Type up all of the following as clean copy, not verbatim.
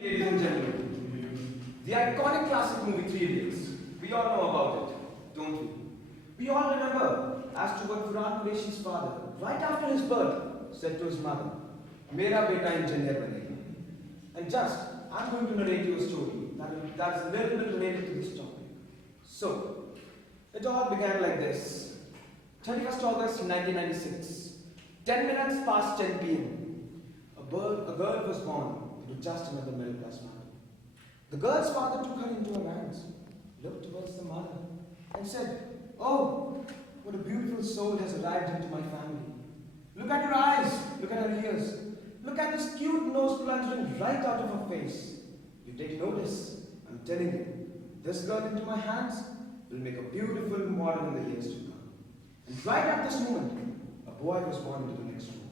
Ladies and gentlemen, the iconic classic movie Three Idiots. We all know about it, don't we? We all remember as to what Farhan Qureshi's father, right after his birth, said to his mother, "Mera beta engineer banega." And I'm going to narrate you a story that is a little bit related to this topic. So, it all began like this. 31st August 1996, 10 minutes past 10 p.m. A girl was born into just another middle class family. The girl's father took her into her hands, looked towards the mother, and said, "Oh, what a beautiful soul has arrived into my family. Look at her eyes, look at her ears, look at this cute nose plunging right out of her face. You take notice, I'm telling you, this girl into my hands will make a beautiful model in the years to come." And right at this moment, a boy was born into the next room.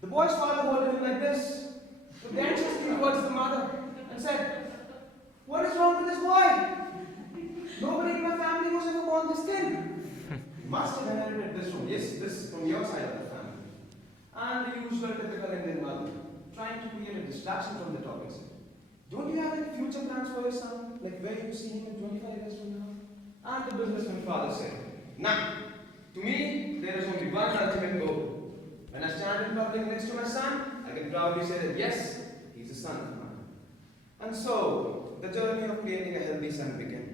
The boy's father holded him like this, looked anxiously towards the mother, and said, "What is wrong with this boy? Nobody in my family was ever born this thin. You must have inherited this from this from your side of the family." And the usual typical Indian mother, trying to create a distraction from the topic, said, "Don't you have any future plans for your son? Like where you see him in 25 years from now?" And the businessman father said, "Nah, to me, there is only one ultimate goal. When I stand in public next to my son, I can proudly say that yes, he's a son of mine." And so, the journey of creating a healthy son began.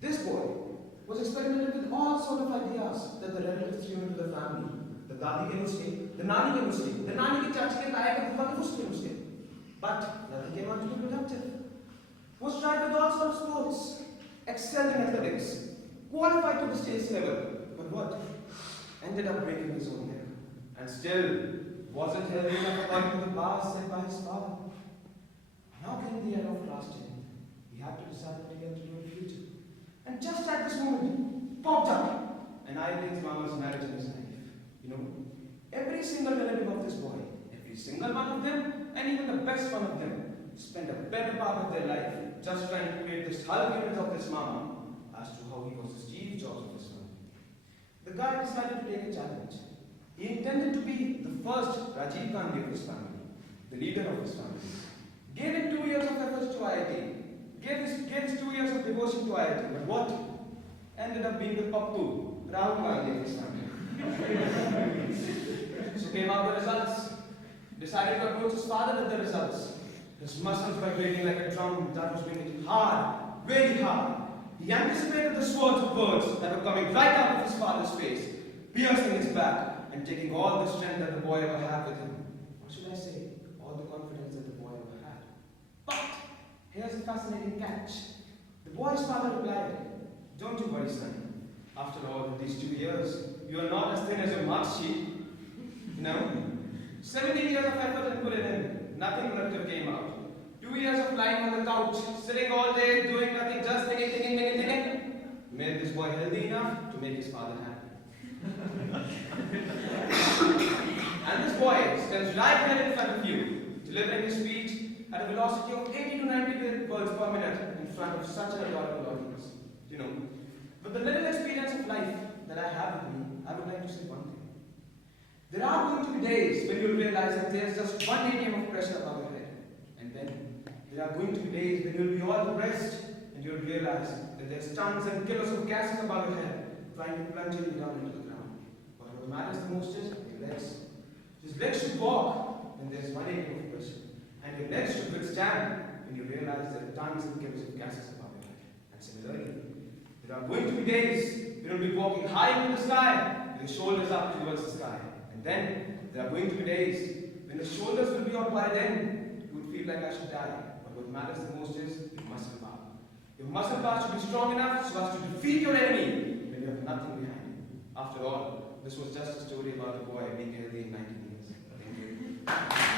This boy was experimenting with all sorts of ideas that the relatives threw into the family. The dadi ke nuske, the nani ke nuske, the nani ke chachi ke taya ke bhuppa ke fuske nuske. But nothing came out to be productive. Was tried with all sorts of sports, excelled in athletics, qualified to the state level, but what? Ended up breaking his own neck. And still wasn't healthy enough according to the bars set by his father. Now came the era of class 10. He had to decide what he had to do in the future. And just at this moment, popped up an Eileen's mama's marriage in his life. You know, every single relative of this boy, every single one of them, and even the best one of them, spent a better part of their life just trying to create this Hulk image of this mama as to how he was the Steve Jobs of his family. The guy decided to take a challenge. He intended to be the first Rajiv Gandhi of his family, the leader of his family. Gave him 2 years of efforts to IIT, gave his 2 years of devotion to IIT, but what? Ended up being the Pappu, Rahul Gandhi of his family. So came out the results. Decided to approach his father with the results. His muscles vibrating like a drum that was beating hard, very hard. He anticipated the swords of words that were coming right out of his father's face, piercing his back, and taking all the strength that the boy ever had with him. Or should I say, all the confidence that the boy ever had. But here's a fascinating catch. The boy's father replied, "Don't you worry, son. After all these 2 years, you are not as thin as your mark sheet. No. 17 years of effort and put it in. Nothing productive came out. 2 years of lying on the couch, sitting all day, doing nothing, just thinking, made this boy healthy enough to make his father happy." And this boy stands right there in front of you, delivering his speech at a velocity of 80 to 90 words per minute in front of such an adorable audience. You know, with the little experience of life that I have with me, I would like to say one thing. There are going to be days when you'll realize that there's just one atm of pressure above your head. And then there are going to be days when you'll be all depressed and you'll realize that there's tons and kilos of gases above your head trying to plunge you down into the ground. But what matters the most is your legs. His legs should walk when there's one atm of pressure. And your legs should withstand when you realize there are tons and kilos of gases above your head. And similarly, there are going to be days when you'll be walking high in the sky with your shoulders up towards the sky. And then there are going to be days when your shoulders will be up by then. You would feel like I should die. But what matters the most is your muscle power. Your muscle power should be strong enough so as to defeat your enemy when you have nothing behind you. After all, this was just a story about a boy being healthy in 19 years. Thank you.